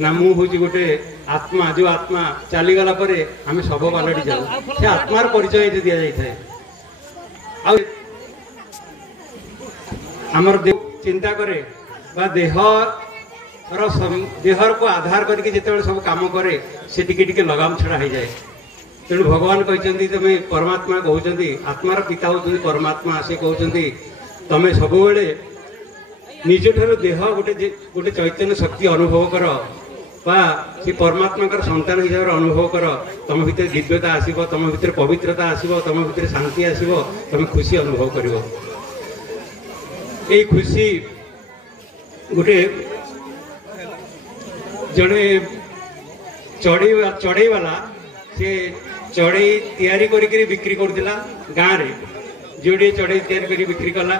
ना मु हूँ गोटे आत्मा जो आत्मा चलीगला आम सब पलटि जाऊ से आत्मार परिचय दि जाए आमर चिंता करे देह देहर को आधार करके जिते सब काम करे से टिके लगाम छड़ा हो जाए। तेणु भगवान कहते तुम परमात्मा कहते आत्मार पिता होती परमात्मा से कहते तुम सब निज ठार देह गोटे गोटे चैतन्य शक्ति अनुभव कर से परमात्मा संतान हिसाब से अनुभव कर तुम भीतर दिव्यता आसब तुम भीतर पवित्रता आसब तुम भीतर शांति आसब तुम खुशी अनुभव कर खुशी गोटे जड़े चढ़ई वाला से चढ़ई तैयारी करी बिक्री करथिला गाँव रे जोड़े चढ़ई तैयारी करी बिक्री कला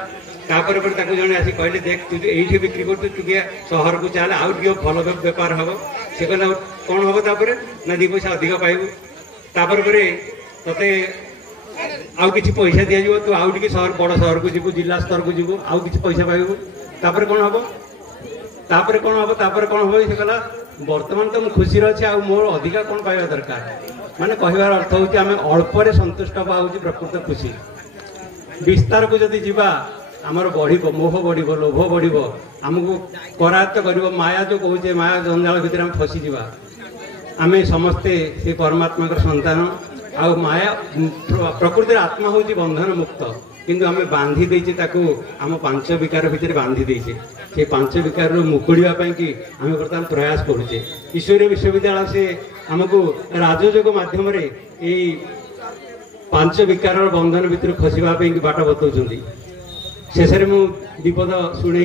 तापर जड़े आसी कहले देख तू ये बिक्री कर तू सहर को चल आउ भल बेपार हम से कहला कौन हम तापर ना दी पैसा अधिक पाइबू तापर तते आउ किछि पैसा दि जाव तू आउ टिके सहर बड़ सहर को जीवु जिला स्तर को जीवु आउ किछि पैसा पाइबू तापर कौन हम तापर कौन हम तापर कौन हम से कहला वर्तमान तो मुझे खुशी अच्छे आ मोर अधिका कौन पाइबा दरकार माने कहबार अर्थ होची आमे अल्परे संतुष्ट हवा होची प्रकृत खुशी विस्तार को जदि जीवा आमर बढ़िबो मोह बढ़िबो लोभ बढ़िबो आमको करायत्त करिबो माया जो कहूचे माया जंजाल भितर हम फसी जीवा आमे समस्ते से परमात्मा का संतान आ माया प्रकृति आत्मा होची बंधन मुक्त किंतु आमे बांधी देइछे ताको आम पांच विकार भितर बांधी देइछे से पांच विकार मुकुड़िया कि आम बर्तमान प्रयास करुचे ईश्वरीय विश्वविद्यालय से आमको राजयोग माध्यम पांच विकार बंधन भितर खसवा बाट बतौं शेष में दीपद शुणी